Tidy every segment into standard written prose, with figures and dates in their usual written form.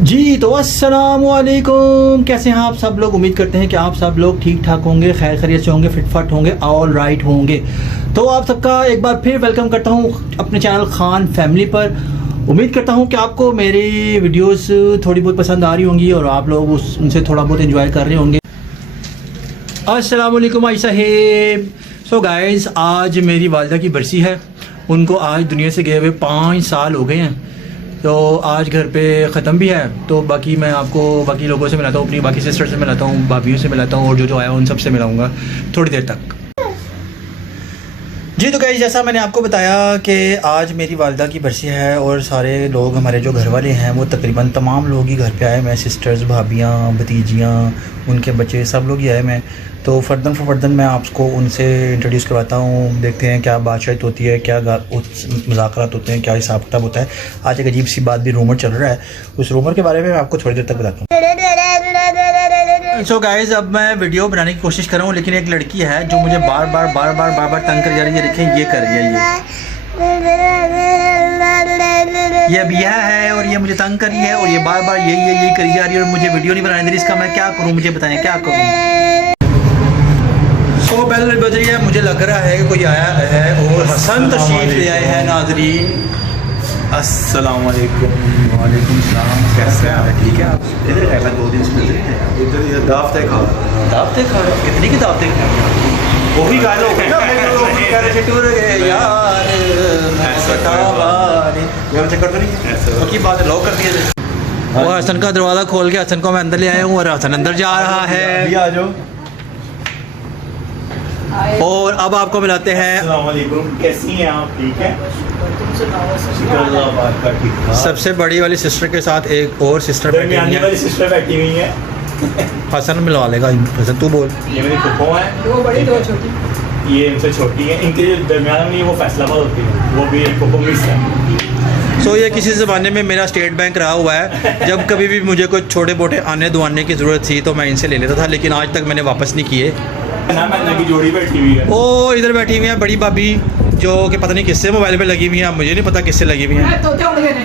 जी तो अस्सलामुअलैकुम, कैसे हैं आप सब लोग। उम्मीद करते हैं कि आप सब लोग ठीक ठाक होंगे, खैर खैरियत से होंगे, फिटफाट होंगे, ऑल राइट होंगे। तो आप सबका एक बार फिर वेलकम करता हूं अपने चैनल खान फैमिली पर। उम्मीद करता हूं कि आपको मेरी वीडियोस थोड़ी बहुत पसंद आ रही होंगी और आप लोग उनसे थोड़ा बहुत एंजॉय कर रहे होंगे। अस्सलामुअलैकुम आई साहेब। सो गाइस, आज मेरी वालिदा की बरसी है। उनको आज दुनिया से गए हुए 5 साल हो गए हैं। तो आज घर पे ख़त्म भी है, तो बाकी मैं आपको बाकी लोगों से मिलाता हूँ, अपनी बाकी सिस्टर से मिलाता हूँ, भाभीयों से मिलाता हूँ और जो आया उन सब से मिलाऊँगा थोड़ी देर तक। जी तो गाइस, जैसा मैंने आपको बताया कि आज मेरी वालिदा की बरसी है और सारे लोग हमारे जो घर वाले हैं वो तकरीबन तमाम लोग ही घर पे आए मैं, सिस्टर्स, भाभियाँ, भतीजियाँ, उनके बच्चे, सब लोग ही आए मैं। तो फर्दन मैं आपको उनसे इंट्रोड्यूस करवाता हूँ। देखते हैं क्या बातचीत होती है, क्या मुज़ाकरात होते हैं, क्या हिसाब किताब होता है। आज एक अजीब सी बात भी रूमर चल रहा है, उस रूमर के बारे में मैं आपको थोड़ी देर तक बताता हूँ। सो गाइस, अब मैं वीडियो बनाने की कोशिश कर रहा हूँ, लेकिन एक लड़की है जो मुझे बार बार तंग कर जा रही है। देखें, ये कर रही है, ये अब यह है और ये मुझे तंग कर रही है और ये बार बार यही करी जा रही है और मुझे वीडियो नहीं बनाने दे रही। इसका मैं क्या करूँ, मुझे बताएं क्या करूँ। तो पहले बज रही है, मुझे लग रहा है कि कोई आया है और हसन तशरीफ ले आए हैं। नाज़रीन अस्सलाम वालेकुम। वालेकुम सलाम, कैसे हैं? ठीक है आप? इधर है, मैं 2 दिन से इधर दावतें खा दावतें खा रहे हो? कितनी की दावतें खा रहे हो? वही गाने हो गए ना, घर से टूर गए यार, चक्कर तो नहीं है, की बात है, लॉक कर दिया। वो हसन का दरवाज़ा खोल के हसन को मैं अंदर ले आया हूँ और हसन अंदर जा रहा है। आ जाओ। और अब आपको मिलाते हैं, अस्सलाम वालेकुम, कैसी हैं आप? ठीक है, सबसे बड़ी वाली सिस्टर के साथ एक और सिस्टर बैठी हुई है। वाली सिस्टर बैठी हुई है। हसन मिलवा लेगा। हसन तू बोल। ये मेरी फुप्पो है, वो बड़ी दो छोटी, ये इनसे छोटी है। इनके दरमियान में वो फैसलाबाद होती है, वो भी एक फुप्पो मिस है। सो ये किसी ज़माने में मेरा स्टेट बैंक रहा हुआ है। जब कभी भी मुझे कोई छोटे मोटे आने दुआने की ज़रूरत थी तो मैं इनसे ले लेता था, लेकिन आज तक मैंने वापस नहीं किए। ना की जोड़ी बैठी हुई है। ओ इधर बैठी हुई है बड़ी भाभी, जो कि पता नहीं किससे मोबाइल पे लगी हुई है, मुझे नहीं पता किससे लगी हुई है। तोते उड़ गए ने,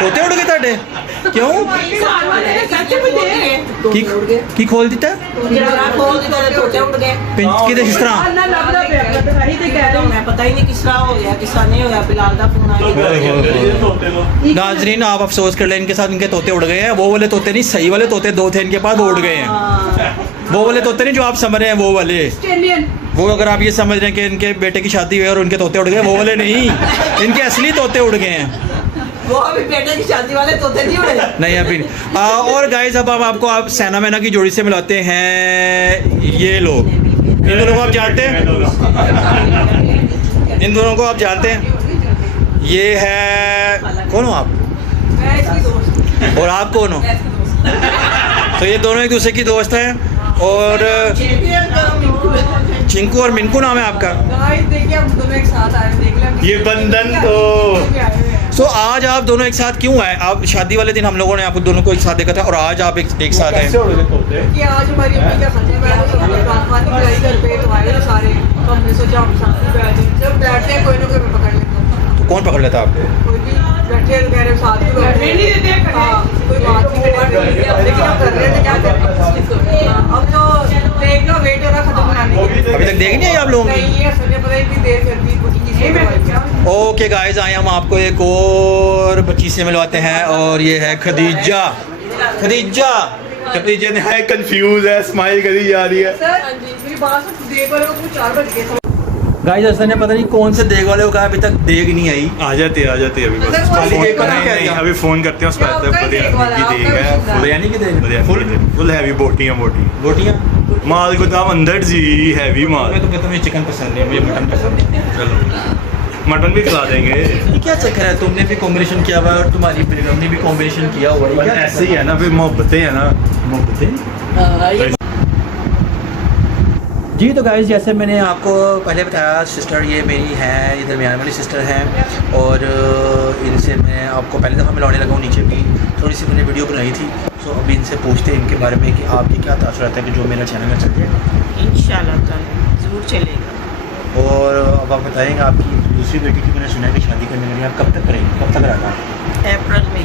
तोते उड़ गए ताडे? क्यों की खोल दिता किते किस तरह? पता ही नहीं किस तरह हो गया, किस तरह नहीं होया। बिलाल दा फोन आया। नाजरीन आप अफसोस कर लें, इनके साथ इनके तोते उड़ गए हैं। वो वाले तोते नहीं, सही वाले तोते 2 थे इनके पास, वो उड़ गए हैं। वो वाले तोते नहीं जो आप समझ रहे हैं, वो वाले, वो अगर आप ये समझ रहे हैं कि इनके बेटे की शादी हुई और उनके तोते उड़ गए, वो वाले नहीं, इनके असली तोते उड़ गए हैं। वो अभी बेटे की शादी वाले तोते नहीं उड़े। नहीं अभी नहीं। और गाइस, अब हम आपको आप सैना मैना की जोड़ी से मिलाते हैं। ये लोग, इन दोनों को आप जानते हैं? इन दोनों को आप जानते हैं? ये है, कौन हो आप और आप कौन हो? तो ये दोनों एक दूसरे की दोस्त हैं और चिंकू और मिनकू नाम है आपका। ये बंधन तो सो आज आप दोनों एक साथ क्यों आए? आप शादी वाले दिन हम लोगों ने आप दोनों को एक साथ देखा था और आज आप एक साथ हैं। कि आज हमारी अम्मी का खत्म है तो हमें बात कराई घर पे, तो आए सारे, तो हमने सोचा हम साथ में बैठे। जब बैठते हैं कोई ना कोई मैं पकड़ लेता हूँ। तो कौन पकड़ लेता आपको? कोई भी बैठे हैं, कह रहे साथ में बैठे नहीं देते। हाँ, कोई बात नहीं करते, लेकिन हम कर रहे थे, क्या करें। अब तो देख लो, वेट हो रहा खत्म बनाने की। अभी तक देख नहीं आई आप लोगों की? नहीं, असली पता ही इतनी देर कर दी किसी। ओके गाइस, आए हम आपको एक और बच्ची से मिलवाते हैं और ये है खदीजा। खदीजा ने है कंफ्यूज है, स्माइल करी जा रही है। सर मेरी बात सुन, देख रहे हो, 4 बज गए। गाइस हसन ने पता नहीं कौन से देग वाले को कहा, अभी तक देग नहीं आई। आ जाती है अभी बस। अगर खाली फोन- देख कर नहीं, क्या नहीं, क्या? अभी फोन करते हैं उसको। क्या आपका बढ़िया देख वाला, की देग है, आपका बिरयानी की देग, फुल हैवी बोटियां रोटियाँ। माल को दाम अंदर जी, हैवी माल। मैं तो कहता हूँ मुझे चिकन पसंद है, मुझे मटन पसंद है। चलो मटन भी खिला देंगे। ये क्या चक्कर है? तुमने भी कॉम्बिनेशन किया हुआ है और तुम्हारी बेगम ने भी कॉम्बिनेशन किया हुआ है, ये क्या ऐसे ही है ना, फिर मोहब्बतें है ना। मोहब्बतें। जी तो गाइस, जैसे मैंने आपको पहले बताया, सिस्टर ये मेरी है, ये दरमियान वाली सिस्टर हैं और इनसे मैं आपको पहले दफ़ा मिलाने लगा हूँ। नीचे भी थोड़ी सी मैंने वीडियो बनाई थी, तो अभी इनसे पूछते हैं इनके बारे में कि आपके क्या तासुरात है कि जो मेरा चैनल में चल जाएगा। इंशाल्लाह ताला ज़रूर चलेगा। और अब आप बताएंगे, आपकी दूसरी बेटी की मैंने सुना है कि शादी करने के लिए आप कब तक करेंगे, कब तक रहा? अप्रैल में।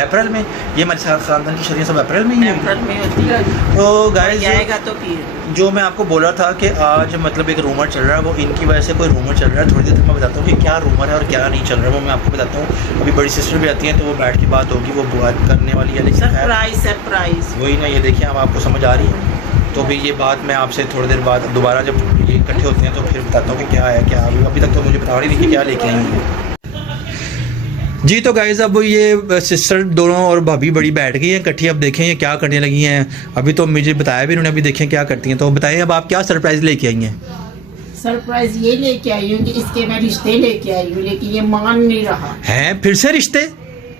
अप्रैल में? ये हमारे खानदान की शादियाँ सब अप्रैल में ही हैं। अप्रैल में होती है, तो गाइस जाएगा तो फिर जो मैं आपको बोला था कि आज मतलब एक रूमर चल रहा है, वो इनकी वजह से कोई रूमर चल रहा है। थोड़ी देर तक मैं बताता हूँ कि क्या रूमर है और क्या नहीं चल रहा है, वो मैं आपको बताता हूँ। अभी बड़ी सिस्टर भी आती हैं तो वो बैठ के बात होगी, वो बात करने वाली है। लेकिन खैर, सरप्राइज वही ना, ये देखिए, अब आपको समझ आ रही है। तो भी ये बात मैं आपसे थोड़ी देर बाद दोबारा जब ये इकट्ठे होते हैं तो फिर बताता हूँ कि क्या है क्या। अभी तक तो मुझे बता रही थी कि क्या लेके आई हैं जी। तो गाइज़ अब ये सिस्टर दोनों और भाभी बड़ी बैठ गई हैं इकट्ठी। अब देखें ये क्या करने लगी हैं। अभी तो मुझे बताया भी इन्होंने, अभी देखें क्या करती हैं। तो बताएं अब आप क्या सरप्राइज़ लेके आई हैं? सरप्राइज ये लेके आई हूँ कि इसके मैं रिश्ते लेके आई हूँ, लेकिन ये मान नहीं रहा। हैं फिर से रिश्ते?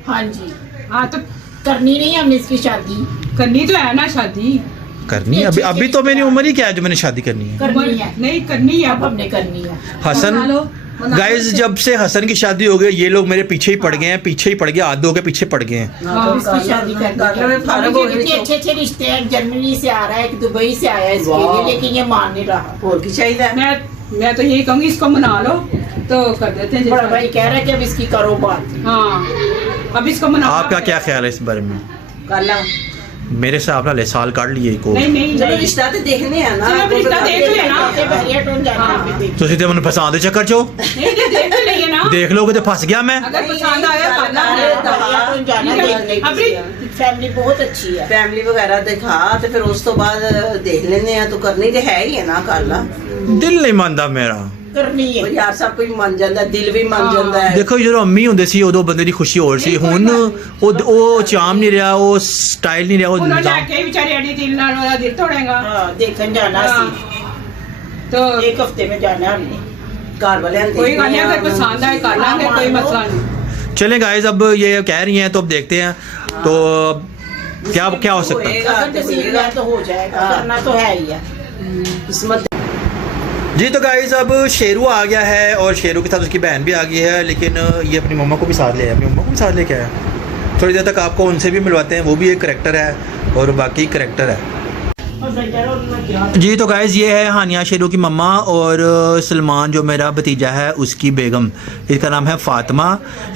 हाँ जी, हाँ तो करनी नहीं हमने इसकी शादी, करनी तो है ना शादी। करनी है? अभी तो मेरी उम्र ही क्या है जो मैंने शादी करनी है? करनी है, नहीं करनी है अब हमने करनी है। हसन गाइस, जब से हसन की शादी हो गई ये लोग मेरे पीछे ही पड़ गए हैं, पीछे ही पड़ गए, आधो के पीछे पड़ गए हैं। अब इसकी शादी करनी है। फारग हो गई इतने अच्छे अच्छे रिश्ते हैं, जर्मनी से आ रहा है, एक दुबई से आया है इसके लिए, लेकिन ये मान नहीं रहा। और की चाहिए। मैं तो यही कहूँगी इसको मना लो तो कर देते हैं। बड़ा भाई कह रहा है कि अब इसकी करो बात। हाँ अब इसको मना। आपका क्या ख्याल है इस बारे में? काला मेरे हिसाब से साल काट लिए को। नहीं चलो रिश्ता तो देखने हैं ना, चलो रिश्ता देख लेना। बहरिया टोन जाना है, फिर देख। ਤੁਸੀਂ ਤੇ ਮੈਨੂੰ ਫਸਾਉਣ ਦੇ ਚੱਕਰ ਚੋ नहीं देख तो लिए ना। देख लोगे तो फंस गया मैं। अगर पसंद आया करना बहरिया टोन जाना ठीक है। देखने अभी की फैमिली बहुत अच्छी है। फैमिली वगैरह दिखा तो फिर उस तो बाद देख लेने हैं। तो करनी तो है ही है ना काला, ਦਿਲ ਨਹੀਂ ਮੰਨਦਾ ਮੇਰਾ। करनी है। ਉਹ ਯਾਰ ਸਭ ਕੁਝ ਮੰਨ ਜਾਂਦਾ, ਦਿਲ ਵੀ ਮੰਨ ਜਾਂਦਾ ਹੈ। ਦੇਖੋ ਜਦੋਂ ਅੰਮੀ ਹੁੰਦੇ ਸੀ ਉਦੋਂ ਬੰਦੇ ਦੀ ਖੁਸ਼ੀ ਹੋਰ ਸੀ, ਹੁਣ ਉਹ ਚਾਮ ਨਹੀਂ ਰਿਹਾ, ਉਹ ਸਟਾਈਲ ਨਹੀਂ ਰਿਹਾ, ਉਹ उन्होंने ਨਿਜ਼ਾਮ। जाके बेचारे अड़ी दिल ना रोया दिल तोड़ेगा। हाँ, देखने जाना हाँ। सी, तो एक हफ्ते में जाना है हमने। ਘਰ ਵਾਲਿਆਂ ਨੇ कोई गल नहीं, अगर पसंद आए कर लेंगे, कोई मसला नहीं। चले गाइस, अब ये कह रही हैं तो अब देखते हैं तो क्या क्या हो सकता है। अगर नसीब है तो हो जाएगा, हाँ। करना तो है ही है। किस्मत जी तो गाइस अब शेरू आ गया है और शेरू के साथ उसकी बहन भी आ गई है, लेकिन ये अपनी मम्मा को भी साथ ले आया, अपनी मम्मा को भी साथ लेके आया। थोड़ी देर तक आपको उनसे भी मिलवाते हैं, वो भी एक करैक्टर है और बाकी करैक्टर है। जी तो गाइस ये है हानिया शेरू की मम्मा और सलमान जो मेरा भतीजा है उसकी बेगम, इसका नाम है फातिमा।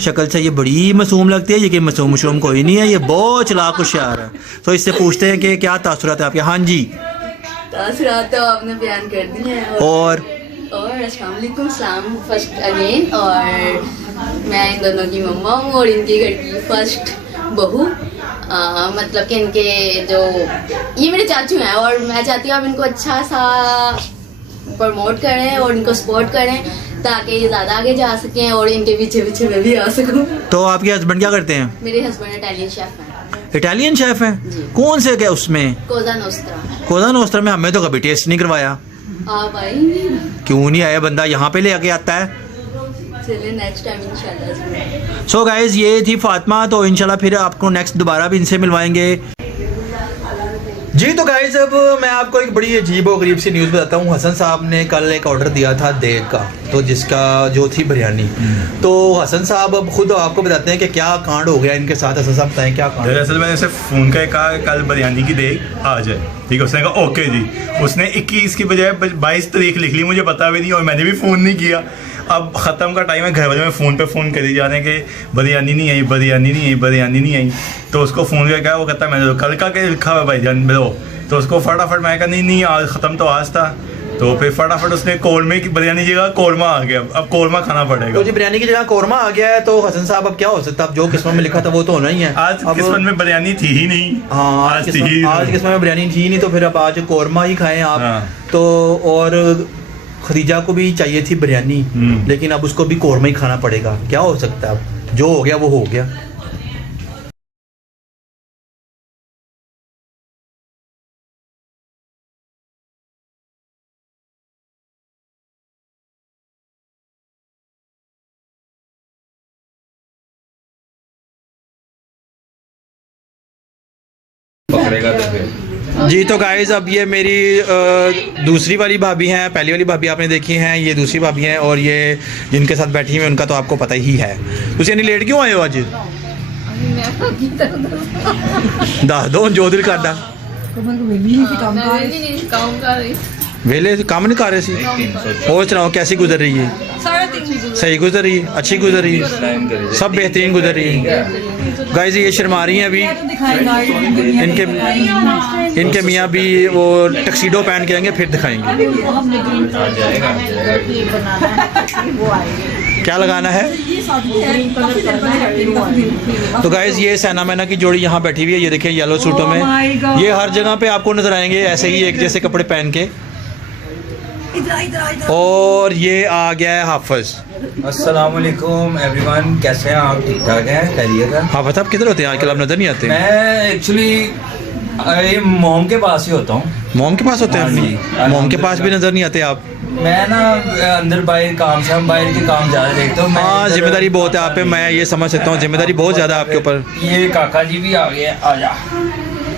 शक्ल से ये बड़ी मासूम लगती है, लेकिन मासूम मशरूम कोई नहीं है, ये बहुत चालाक होशियार है। तो इससे पूछते हैं कि क्या तासुरात है आपके? हाँ जी, तासुरात तो आपने बयान कर दी है। और अस्सलाम वालेकुम, सलाम फर्स्ट अगेन। और मैं इन दोनों की मम्मा हूँ और इनके घर की फर्स्ट बहू। मतलब कि इनके जो ये मेरे चाचू हैं और मैं चाहती हूँ आप इनको अच्छा सा प्रमोट करें और इनको सपोर्ट करें ताकि ये ज़्यादा आगे जा सकें और इनके पीछे पीछे मैं भी आ सकूँ। तो आपके हस्बैंड क्या करते हैं? मेरे हस्बैंड इटालियन शेफ हैं। इटालियन शेफ हैं? जी। कौन से क्या उसमें? कोजा नोस्त्रा। कोजा नोस्त्रा में हमें तो कभी टेस्ट नहीं करवाया। आप आएंगे? क्यों नहीं आया? बंदा यहाँ पे ले आके आता है। चलिए नेक्स्ट टाइम इंशाल्लाह। सो गाइज ये थी फातिमा, तो इंशाल्लाह फिर आपको नेक्स्ट दोबारा भी इनसे मिलवाएंगे। जी तो गाइज अब मैं आपको एक बड़ी अजीब और गरीब सी न्यूज़ बताता हूँ। हसन साहब ने कल एक ऑर्डर दिया था देग का, तो जिसका जो थी बिरयानी। तो हसन साहब अब खुद आपको बताते हैं कि क्या कांड हो गया इनके साथ। हसन साहब बताएं क्या कांड? दरअसल मैंने उसे फ़ोन करके कहा कल बिरयानी की देग आ जाए, ठीक है। उसने कहा ओके जी। उसने 21 की बजाय 22 तारीख लिख ली, मुझे पता भी नहीं और मैंने भी फ़ोन नहीं किया। अब ख़त्म का टाइम है, घर वाले में फ़ोन पे फ़ोन करी जा रहे हैं कि बिरयानी नहीं आई, बिरयानी नहीं आई, बिरयानी नहीं आई। तो उसको फ़ोन करके कहा, वो कहता है मैंने तो कल का क्या लिखा हुआ भाई जान दो। तो उसको फटाफट मैं कहा नहीं आज ख़त्म तो आज था। तो फिर फटाफट उसने कौरमे की बिरयानी की जगह कौरमा आ गया, अब कौरमा खाना पड़ेगा। तो जी बिरयानी की जगह कौरमा आ गया है, तो हसन साहब अब क्या हो सकता है? अब जो किस्मत में लिखा था वो तो होना ही है। आज अब किस्मत में बिरयानी थी ही नहीं। हाँ, आज किस्मत में बिरयानी थी नहीं, तो फिर अब आज कौरमा ही खाएं आप। हाँ। तो और खदीजा को भी चाहिए थी बिरयानी, लेकिन अब उसको भी कौरमा ही खाना पड़ेगा। क्या हो सकता है? अब जो हो गया वो हो गया। जी तो गाइज अब ये मेरी दूसरी वाली भाभी हैं। पहली वाली भाभी आपने देखी हैं, ये दूसरी भाभी हैं और ये जिनके साथ बैठी हुई उनका तो आपको पता ही है। तुम यानी लेट क्यों आए हो आज? दस दो जो दिल करदा। वेले काम नहीं कर रहे सी। और सुनाओ कैसी गुजर रही है? सही गुजर रही है, अच्छी गुजर रही है, सब बेहतरीन गुजर रही है। गाइस ये शर्मा रही हैं अभी। इनके मियाँ भी वो टक्सीडो पहन के आएंगे फिर दिखाएंगे। क्या लगाना है? तो गाइस ये सैना मैना की जोड़ी यहाँ बैठी हुई है, ये देखिए येलो सूटों में। ये हर जगह पे आपको नजर आएंगे ऐसे ही एक जैसे कपड़े पहन के। और ये आ गया है हाफिज। अस्सलाम वालेकुम एवरीवन, कैसे हैं आप? ठीक ठाक हैं? खैरियत है? हाफिज आप किधर होते हैं आजकल? आप नजर नहीं आते। मैं एक्चुअली मोम के पास ही होता हूँ। मोम के पास होते हाँ जी, हैं? मोम के पास भी नजर नहीं आते आप। मैं ना अंदर बाहर काम से बाहर के काम ज़्यादा देखता हूँ। हाँ जिम्मेदारी बहुत है आप पे, मैं ये समझ सकता हूँ, जिम्मेदारी बहुत ज़्यादा आपके ऊपर। ये काका जी भी आ गए, आजा।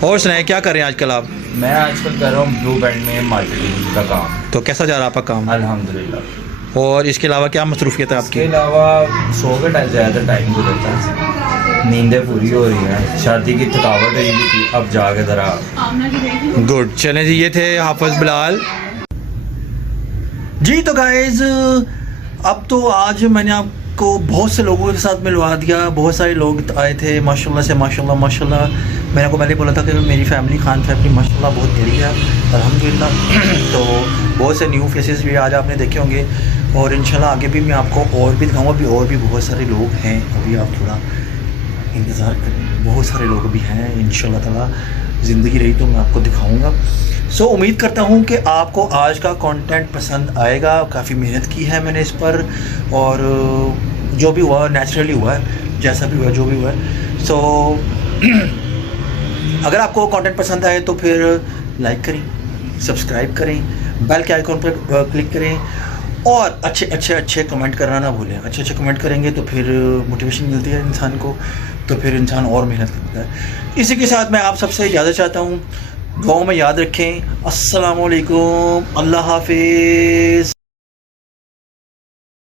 और सुनाए क्या कर रहे हैं आजकल आप? मैं आजकल कर रहा हूँ ब्लू बैंड में मार्केटिंग का काम। तो कैसा जा रहा है आपका काम? अल्हम्दुलिल्लाह। और इसके अलावा क्या मसरूफियत है इसके आपकी? अलावा सो का ज़्यादा टाइम गुजरता है, नींदें पूरी हो रही हैं, शादी की थकावट हुई थी, अब जाके ज़रा। गुड, चलें जी। ये थे हाफिज बिलाल जी। तो गाइज अब तो आज मैंने आपको बहुत से लोगों के साथ मिलवा दिया। बहुत सारे लोग आए थे माशाल्लाह से, माशाल्लाह माशाल्लाह। मैंने आपको पहले बोला था कि मेरी फैमिली खान फैमिली माशाल्लाह बहुत बड़ी है अल्हम्दुलिल्लाह। तो बहुत से न्यू फेसेस भी आज आपने देखे होंगे और इंशाल्लाह आगे भी मैं आपको और भी दिखाऊंगा। अभी और भी बहुत सारे लोग हैं, अभी आप थोड़ा इंतज़ार करें। बहुत सारे लोग भी हैं, इंशाल्लाह ताला ज़िंदगी रही तो मैं आपको दिखाऊंगा। सो उम्मीद करता हूँ कि आपको आज का कंटेंट पसंद आएगा। काफ़ी मेहनत की है मैंने इस पर और जो भी हुआ नेचुरली हुआ है, जैसा भी हुआ जो भी हुआ है। सो अगर आपको कंटेंट पसंद आए तो फिर लाइक करें, सब्सक्राइब करें, बेल के आइकॉन पर क्लिक करें और अच्छे कमेंट करना ना भूलें। अच्छे कमेंट करेंगे तो फिर मोटिवेशन मिलती है इंसान को, तो फिर इंसान और मेहनत करता है। इसी के साथ मैं आप सबसे इजाज़त चाहता हूँ। दुआओं में याद रखें। अस्सलाम वालेकुम, अल्लाह हाफिज़।